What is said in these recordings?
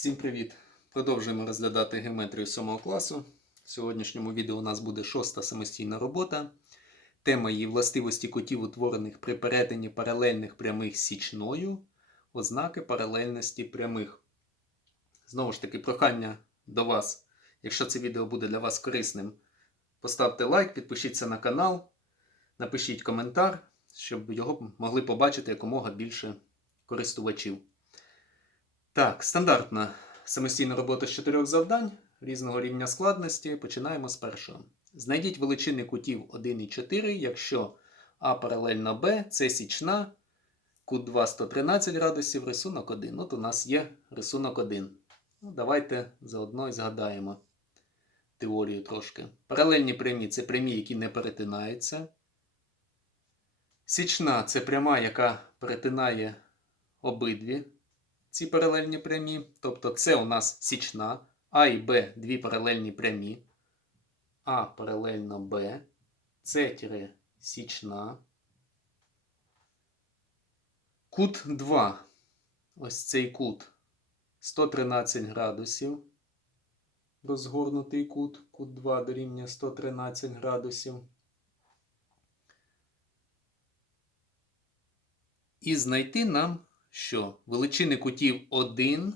Всім привіт! Продовжуємо розглядати геометрію 7 класу. В сьогоднішньому відео у нас буде шоста самостійна робота. Тема її властивості кутів, утворених при перетині паралельних прямих січною, ознаки паралельності прямих. Знову ж таки, прохання до вас, якщо це відео буде для вас корисним, поставте лайк, підпишіться на канал, напишіть коментар, щоб його могли побачити якомога більше користувачів. Так, стандартна самостійна робота з чотирьох завдань різного рівня складності. Починаємо з першого. Знайдіть величини кутів 1 і 4, якщо А паралельно Б, це січна, кут 2 113 градусів, рисунок 1. От у нас є рисунок 1. Ну, давайте заодно і згадаємо теорію трошки. Паралельні прямі це прямі, які не перетинаються. Січна це пряма, яка перетинає обидві ці паралельні прямі. Тобто це у нас січна, А і Б дві паралельні прямі. А паралельно Б, С січна. Кут 2. Ось цей кут 113 градусів. Розгорнутий кут. Кут 2 дорівнює 113 градусів. І знайти нам що величини кутів 1,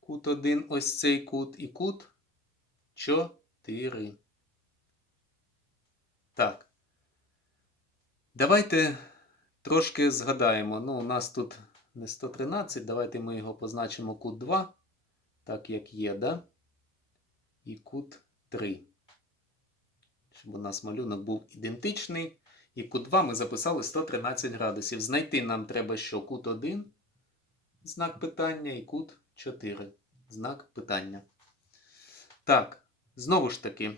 кут 1, ось цей кут, і кут 4. Так. Давайте трошки згадаємо. Ну, у нас тут не 113, давайте ми його позначимо кут 2, так як є, да? І кут 3. Щоб у нас малюнок був ідентичний. І кут 2 ми записали 113 градусів. Знайти нам треба що? Кут 1, знак питання, і кут 4, знак питання. Так, знову ж таки,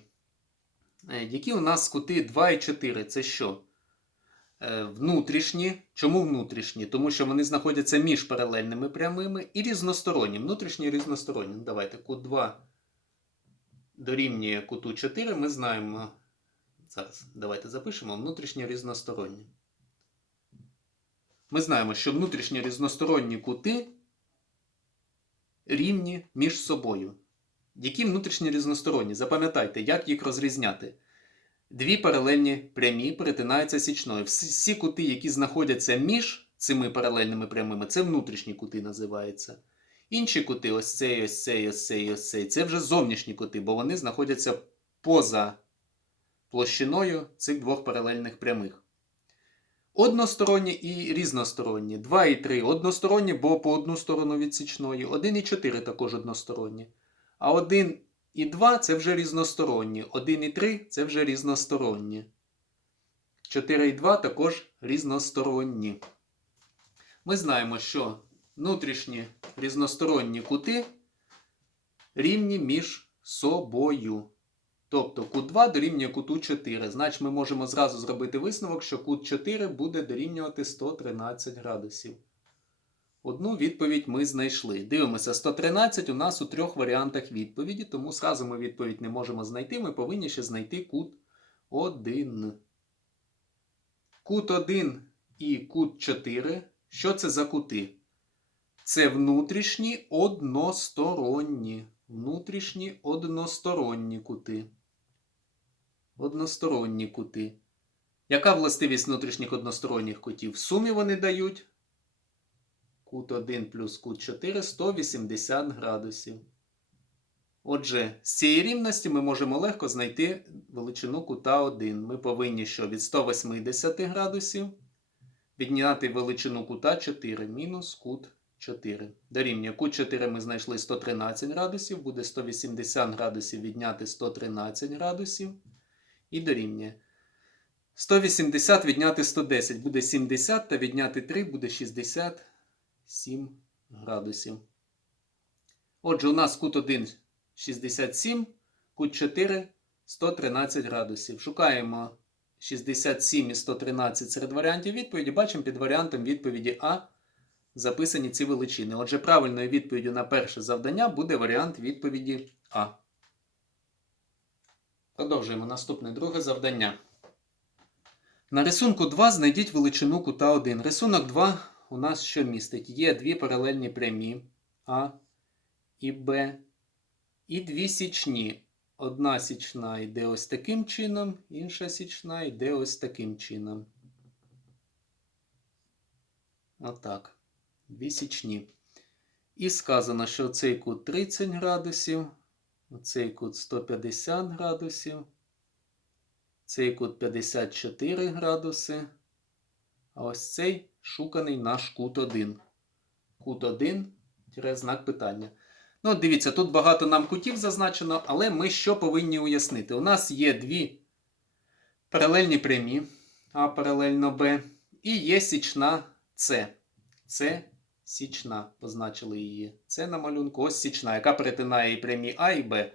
е, які у нас кути 2 і 4? Це що? Е, Внутрішні. Чому внутрішні? Тому що вони знаходяться між паралельними прямими і різносторонні. Внутрішні і різносторонні. Ну, Давайте кут 2 дорівнює куту 4, ми знаємо. Зараз давайте запишемо внутрішнє різносторонні. Ми знаємо, що внутрішні різносторонні кути рівні між собою. Які внутрішні різносторонні? Запам'ятайте, як їх розрізняти. Дві паралельні прямі перетинаються січною. Всі кути, які знаходяться між цими паралельними прямими, це внутрішні кути називаються. Інші кути, ось цей, ось цей, ось цей, ось цей, це вже зовнішні кути, бо вони знаходяться поза площиною цих двох паралельних прямих. Односторонні і різносторонні. 2 і 3 односторонні, бо по одну сторону від січної. 1 і 4 також односторонні. А 1 і 2 це вже різносторонні. 1 і 3 це вже різносторонні. 4 і 2 також різносторонні. Ми знаємо, що внутрішні різносторонні кути рівні між собою. Тобто кут 2 дорівнює куту 4. Значить, ми можемо зразу зробити висновок, що кут 4 буде дорівнювати 113 градусів. Одну відповідь ми знайшли. Дивимося, 113 у нас у трьох варіантах відповіді, тому зразу ми відповідь не можемо знайти. Ми повинні ще знайти кут 1. Кут 1 і кут 4. Що це за кути? Це внутрішні односторонні. Внутрішні односторонні кути. Односторонні кути. Яка властивість внутрішніх односторонніх кутів? В сумі вони дають кут 1 плюс кут 4 180 градусів. Отже, з цієї рівності ми можемо легко знайти величину кута 1. Ми повинні що від 180 градусів відняти величину кута 4 мінус кут 4. Дорівнює кут 4 ми знайшли 113 градусів, буде 180 градусів відняти 113 градусів. І дорівнює. 180 відняти 110 буде 70, та відняти 3 буде 67 градусів. Отже, у нас кут 1 67, кут 4 113 градусів. Шукаємо 67 і 113 серед варіантів відповіді. Бачимо під варіантом відповіді А записані ці величини. Отже, правильною відповіддю на перше завдання буде варіант відповіді А. Продовжуємо наступне друге завдання. На рисунку 2 знайдіть величину кута 1. Рисунок 2 у нас що містить? Є дві паралельні прямі А і Б. І дві січні. Одна січна йде ось таким чином, інша січна йде ось таким чином. Отак. Дві. І сказано, що цей кут 30 градусів, оцей кут 150 градусів, цей кут 54 градуси. А ось цей шуканий наш кут 1. Кут 1 знак питання. Ну, дивіться, тут багато нам кутів зазначено, але ми що повинні уяснити? У нас є дві паралельні прямі А паралельно Б, і є січна С. Це січна, позначили її. Це на малюнку ось січна, яка перетинає і прямі А і Б.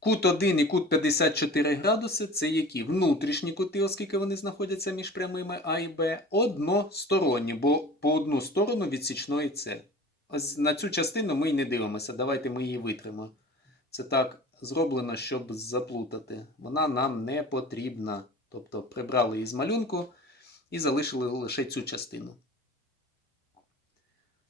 Кут 1 і кут 54 градуси це які внутрішні кути, оскільки вони знаходяться між прямими А і Б, односторонні, бо по одну сторону від січної С. Ось на цю частину ми й не дивимося. Давайте ми її витримо. Це так зроблено, щоб заплутати. Вона нам не потрібна. Тобто прибрали її з малюнку і залишили лише цю частину.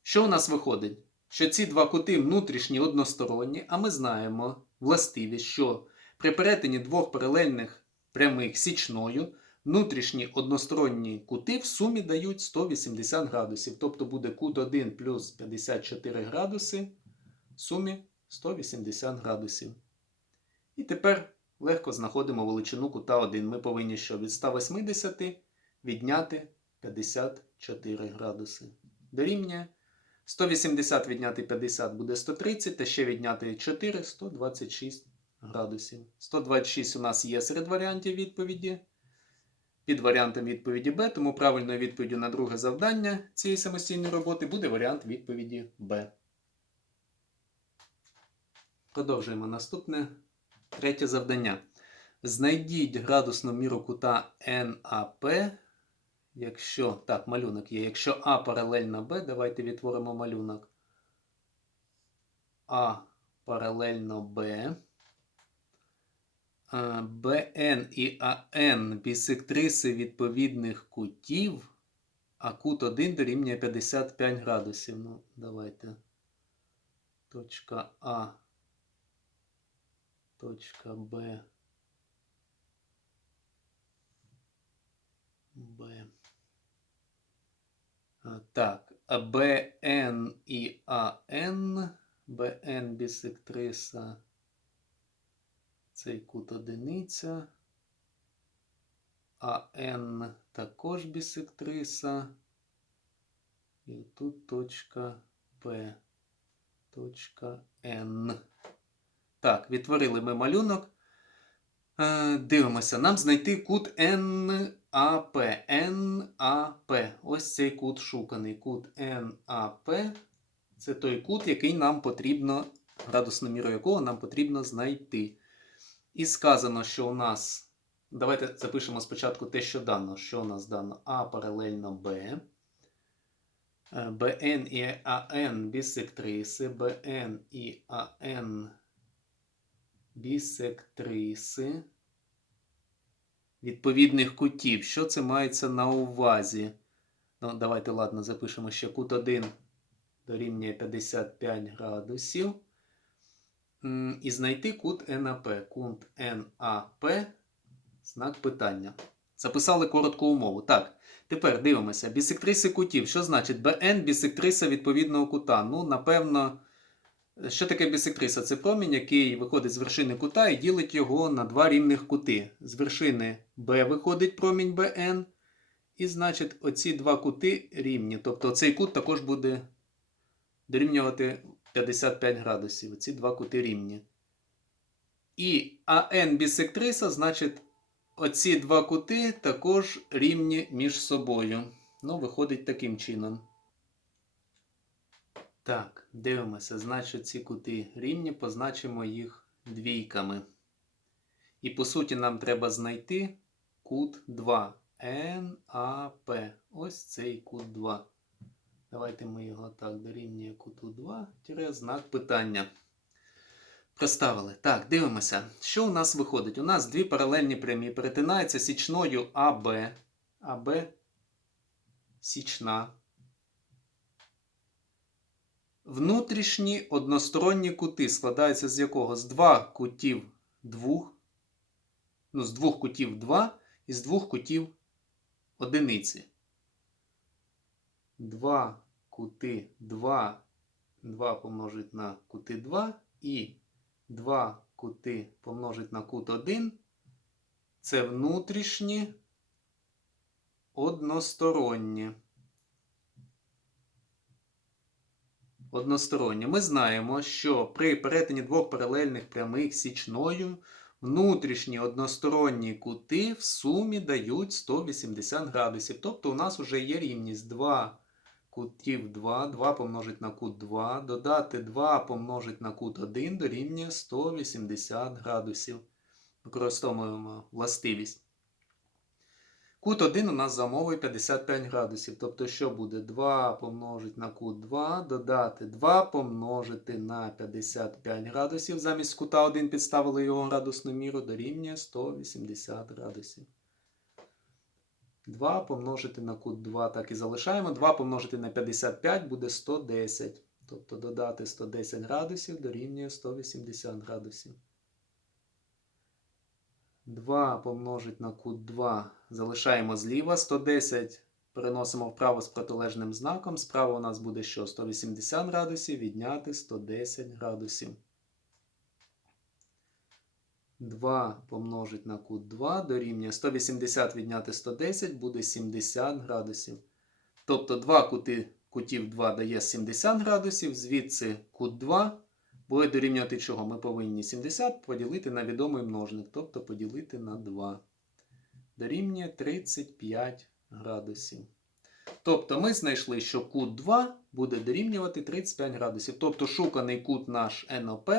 Що у нас виходить? Що ці два кути внутрішні односторонні, а ми знаємо властивість, що при перетині двох паралельних прямих січною внутрішні односторонні кути в сумі дають 180 градусів. Тобто буде кут 1 плюс 54 градуси в сумі 180 градусів. І тепер легко знаходимо величину кута 1. Ми повинні що від 180 відняти 54 градуси. Дорівнює 180 відняти 50 буде 130, та ще відняти 4 126 градусів. 126 у нас є серед варіантів відповіді. Під варіантом відповіді Б, тому правильною відповіддю на друге завдання цієї самостійної роботи буде варіант відповіді Б. Продовжуємо наступне третє завдання. Знайдіть градусну міру кута НАП. Якщо так, малюнок є. Якщо А паралельно Б, давайте відтворимо малюнок. А паралельно Б. БН і АН бісектриси відповідних кутів, а кут 1 дорівнює 55 градусів. Ну, давайте. Точка А. Точка Б. Б. Так, БН і АН. БН бісектриса. Цей кут одиниця. АН також бісектриса. І тут точка П. Точка Н. Так, відтворили ми малюнок. Е, Дивимося, нам знайти кут НАП. НАП. Ось цей кут шуканий. Кут НАП. Це той кут, який нам потрібно, градусну міру якого нам потрібно знайти. І сказано, що у нас. Давайте запишемо спочатку те, що дано. Що у нас дано? А паралельно Б. БН і АН бісектриси. БН і АН бісектриси відповідних кутів. Що це мається на увазі? Ну, Давайте, ладно, запишемо ще кут 1 дорівнює 55 градусів. І знайти кут НАП. Кут НАП. Знак питання. Записали коротку умову. Так, тепер дивимося. Бісектриси кутів. Що значить БН бісектриса відповідного кута? Ну, напевно, що таке бісектриса? Це промінь, який виходить з вершини кута і ділить його на два рівних кути. З вершини Б виходить промінь БН. І, значить, оці два кути рівні. Тобто цей кут також буде дорівнювати 55 градусів. Ці два кути рівні. І АН бісектриса, значить, оці два кути також рівні між собою. Ну, виходить таким чином. Так, дивимося. Значить, ці кути рівні, позначимо їх двійками. І по суті, нам треба знайти кут 2. НАП. Ось цей кут 2. Давайте ми його так дорівнює куту 2, тире знак питання. Проставили. Так, дивимося. Що у нас виходить? У нас дві паралельні прямі перетинаються січною АБ. АБ січна. Внутрішні односторонні кути складаються з якого? З два кутів двох, ну, з двох кутів 2 і з двох кутів одиниці. Два кути 2, 2 помножить на кути 2 і 2 кути помножить на кут 1 це внутрішні односторонні. Односторонні. Ми знаємо, що при перетині двох паралельних прямих січною внутрішні односторонні кути в сумі дають 180 градусів. Тобто у нас вже є рівність 2 кутів 2, 2 помножить на кут 2, додати 2 помножить на кут 1 дорівнює 180 градусів. Використовуємо властивість. Кут 1 у нас за умовою 55 градусів. Тобто, що буде 2 помножить на кут 2, додати 2 помножити на 55 градусів. Замість кута 1 підставили його градусну міру, дорівнює 180 градусів. 2 помножити на кут 2 так і залишаємо. 2 помножити на 55 буде 110. Тобто додати 110 градусів дорівнює 180 градусів. 2 помножить на кут 2 залишаємо зліва. 110 переносимо вправо з протилежним знаком. Справа у нас буде що? 180 градусів, відняти 110 градусів. 2 помножить на кут 2 дорівнює 180 відняти 110 буде 70 градусів. Тобто 2 кути кутів 2 дає 70 градусів, звідси кут 2 буде дорівнювати чого? Ми повинні 70 поділити на відомий множник, тобто поділити на 2. Дорівнює 35 градусів. Тобто ми знайшли, що кут 2 буде дорівнювати 35 градусів. Тобто шуканий кут наш НОП,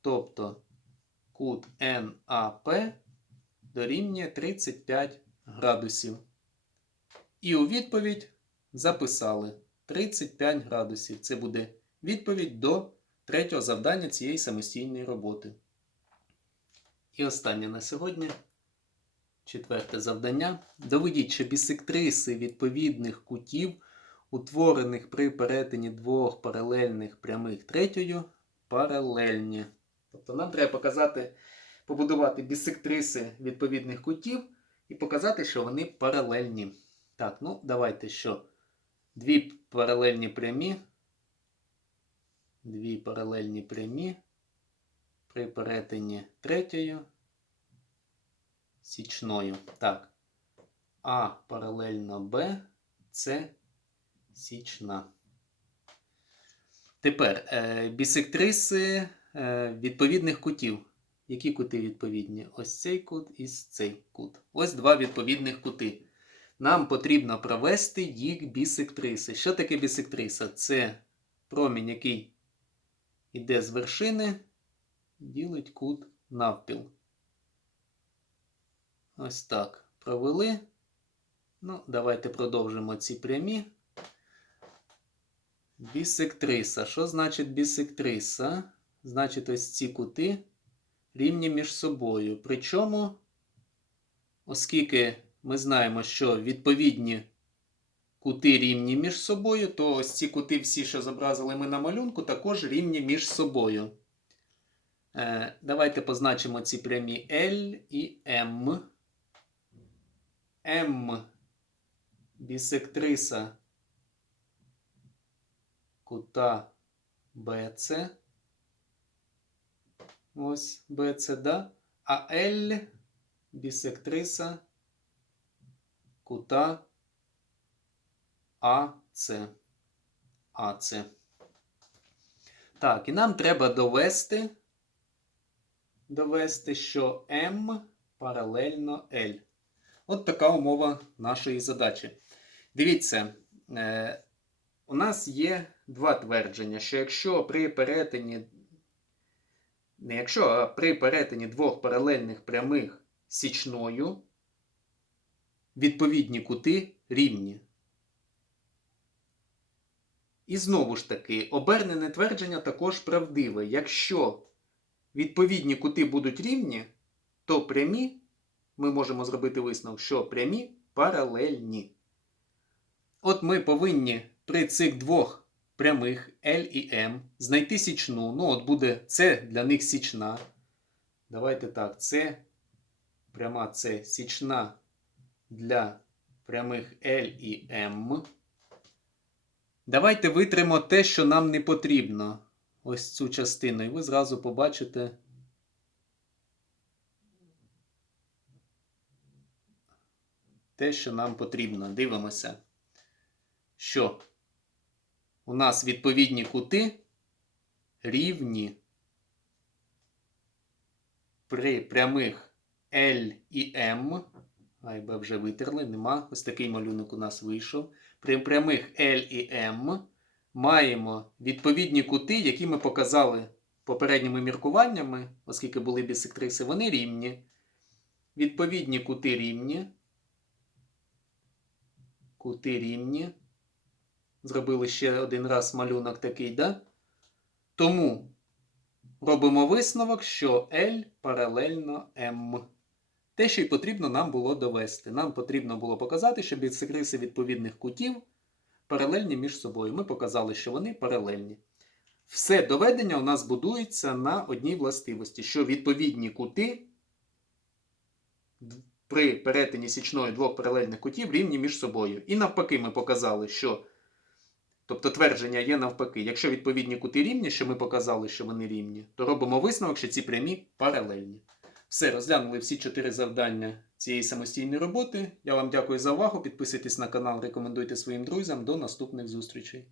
тобто кут НАП дорівнює 35 градусів. І у відповідь записали 35 градусів. Це буде відповідь до третього завдання цієї самостійної роботи. І останнє на сьогодні. Четверте завдання. Доведіть, що бісектриси відповідних кутів, утворених при перетині двох паралельних прямих третьою, паралельні. Тобто нам треба показати, побудувати бісектриси відповідних кутів і показати, що вони паралельні. Так, ну давайте що. Дві паралельні прямі. Дві паралельні прямі при перетині третьою січною. Так. А паралельно Б це січна. Тепер е, бісектриси е, відповідних кутів. Які кути відповідні? Ось цей кут і цей кут. Ось два відповідних кути. Нам потрібно провести їх бісектриси. Що таке бісектриса? Це промінь, який йде з вершини, ділить кут навпіл. Ось так. Провели. Ну, давайте продовжимо ці прямі. Бісектриса. Що значить бісектриса? Значить, ось ці кути рівні між собою. Причому, оскільки ми знаємо, що відповідні кути рівні між собою, то ось ці кути всі, що зобразили ми на малюнку, також рівні між собою. Е, Давайте позначимо ці прямі L і M. М бісектриса кута BC. Ось BC, да? А L бісектриса кута АС. АС. Так, і нам треба довести, довести, що М паралельно L. От така умова нашої задачі. Дивіться, е, у нас є два твердження, що якщо при перетині, не якщо, а при перетині двох паралельних прямих січною, відповідні кути рівні. І знову ж таки, обернене твердження також правдиве. Якщо відповідні кути будуть рівні, то прямі ми можемо зробити висновок, що прямі паралельні. От ми повинні при цих двох прямих L і M, знайти січну. Ну, от буде це для них січна. Давайте так, це пряма це січна для прямих L і M. Давайте витримо те, що нам не потрібно. Ось цю частину, і ви зразу побачите. Те, що нам потрібно. Дивимося, що у нас відповідні кути рівні при прямих L і M. А Б вже витерли, нема. Ось такий малюнок у нас вийшов. При прямих L і M маємо відповідні кути, які ми показали попередніми міркуваннями, оскільки були бісектриси, вони рівні. Відповідні кути рівні. Кути рівні. Зробили ще один раз малюнок такий, да? Тому робимо висновок, що L паралельно M. Те, що й потрібно нам було довести. Нам потрібно було показати, що бісекриси відповідних кутів паралельні між собою. Ми показали, що вони паралельні. Все доведення у нас будується на одній властивості, що відповідні кути при перетині січної двох паралельних кутів рівні між собою. І навпаки, ми показали, що. Тобто твердження є навпаки. Якщо відповідні кути рівні, що ми показали, що вони рівні, то робимо висновок, що ці прямі паралельні. Все, розглянули всі чотири завдання цієї самостійної роботи. Я вам дякую за увагу. Підписуйтесь на канал, рекомендуйте своїм друзям. До наступних зустрічей.